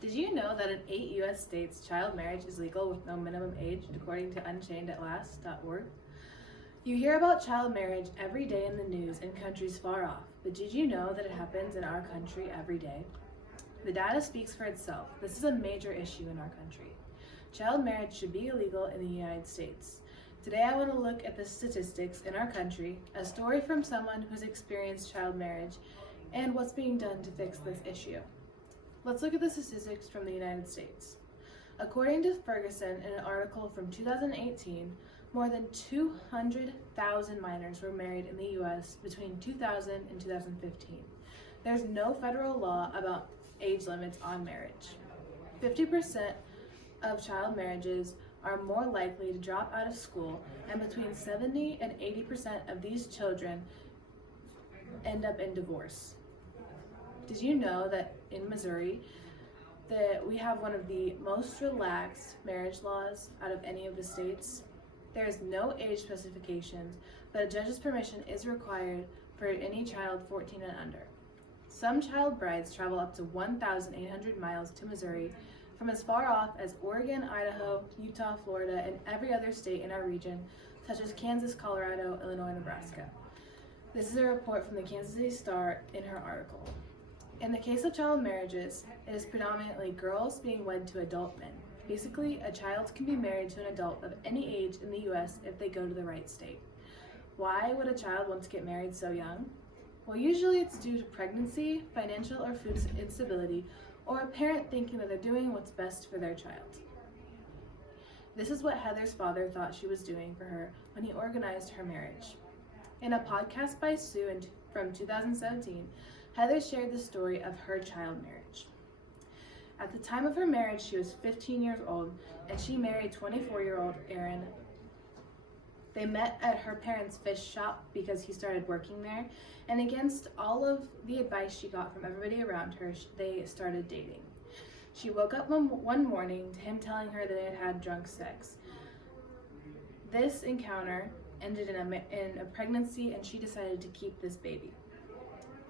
Did you know that in 8 U.S. states, child marriage is legal with no minimum age, according to UnchainedAtLast.org? You hear about child marriage every day in the news in countries far off, but did you know that it happens in our country every day? The data speaks for itself. This is a major issue in our country. Child marriage should be illegal in the United States. Today I want to look at the statistics in our country, a story from someone who's experienced child marriage, and what's being done to fix this issue. Let's look at the statistics from the United States. According to Ferguson, in an article from 2018, more than 200,000 minors were married in the U.S. between 2000 and 2015. There's no federal law about age limits on marriage. 50% of child marriages are more likely to drop out of school, and between 70 and 80% of these children end up in divorce. Did you know that in Missouri that we have one of the most relaxed marriage laws out of any of the states? There is no age specifications, but a judge's permission is required for any child 14 and under. Some child brides travel up to 1,800 miles to Missouri from as far off as Oregon, Idaho, Utah, Florida, and every other state in our region, such as Kansas, Colorado, Illinois, and Nebraska. This is a report from the Kansas City Star in her article. In the case of child marriages, it is predominantly girls being wed to adult men. Basically, a child can be married to an adult of any age in the U.S. if they go to the right state. Why would a child want to get married so young? Well, usually it's due to pregnancy, financial or food instability, or a parent thinking that they're doing what's best for their child. This is what Heather's father thought she was doing for her when he organized her marriage. In a podcast by Sue from 2017, Heather shared the story of her child marriage. At the time of her marriage, she was 15 years old, and she married 24-year-old Aaron. They met at her parents' fish shop because he started working there, and against all of the advice she got from everybody around her, they started dating. She woke up one morning to him telling her that they had had drunk sex. This encounter ended in a pregnancy, and she decided to keep this baby.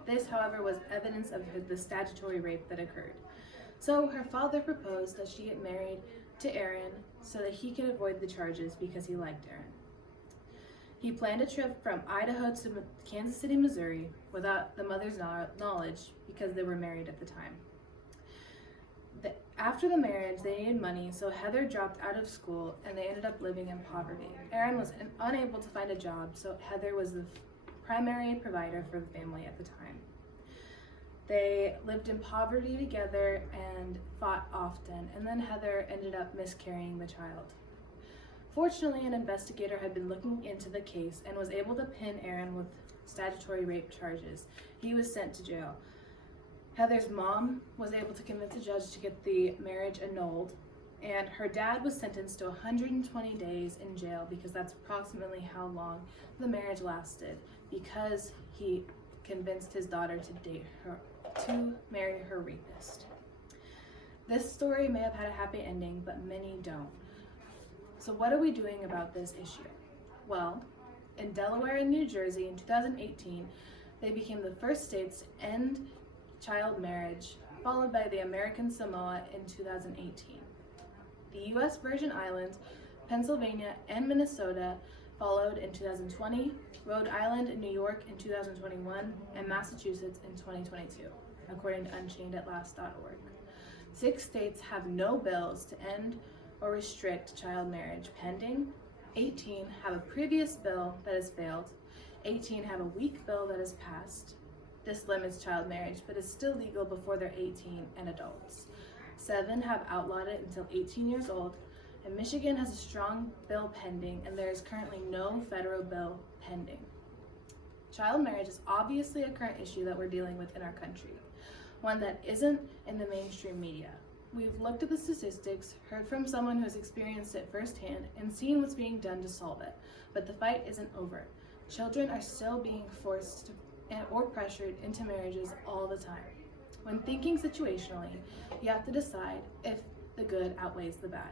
This, however, was evidence of the statutory rape that occurred. So her father proposed that she get married to Aaron so that he could avoid the charges because he liked Aaron. He planned a trip from Idaho to Kansas City, Missouri, without the mother's knowledge because they were married at the time. After the marriage, they needed money, so Heather dropped out of school and they ended up living in poverty. Aaron was unable to find a job, so Heather was the primary provider for the family at the time. They lived in poverty together and fought often, and then Heather ended up miscarrying the child. Fortunately, an investigator had been looking into the case and was able to pin Aaron with statutory rape charges. He was sent to jail. Heather's mom was able to convince the judge to get the marriage annulled, and her dad was sentenced to 120 days in jail because that's approximately how long the marriage lasted, because he convinced his daughter to marry her rapist. This story may have had a happy ending, but many don't. So what are we doing about this issue? Well, in Delaware and New Jersey in 2018, they became the first states to end child marriage, followed by the American Samoa in 2018. The U.S. Virgin Islands, Pennsylvania, and Minnesota followed in 2020, Rhode Island and New York in 2021, and Massachusetts in 2022, according to UnchainedAtLast.org. 6 states have no bills to end or restrict child marriage pending. 18 have a previous bill that has failed. 18 have a weak bill that has passed. This limits child marriage, but is still legal before they're 18 and adults. 7 have outlawed it until 18 years old, and Michigan has a strong bill pending, and there is currently no federal bill pending. Child marriage is obviously a current issue that we're dealing with in our country, one that isn't in the mainstream media. We've looked at the statistics, heard from someone who has experienced it firsthand, and seen what's being done to solve it, but the fight isn't over. Children are still being forced or pressured into marriages all the time. When thinking situationally, you have to decide if the good outweighs the bad.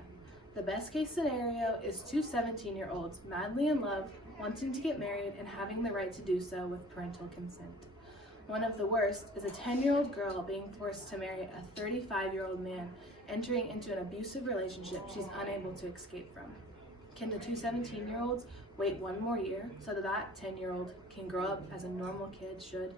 The best case scenario is 2 17-year-olds madly in love, wanting to get married and having the right to do so with parental consent. One of the worst is a 10-year-old girl being forced to marry a 35-year-old man, entering into an abusive relationship she's unable to escape from. Can the two 17-year-olds wait one more year so that 10-year-old can grow up as a normal kid should?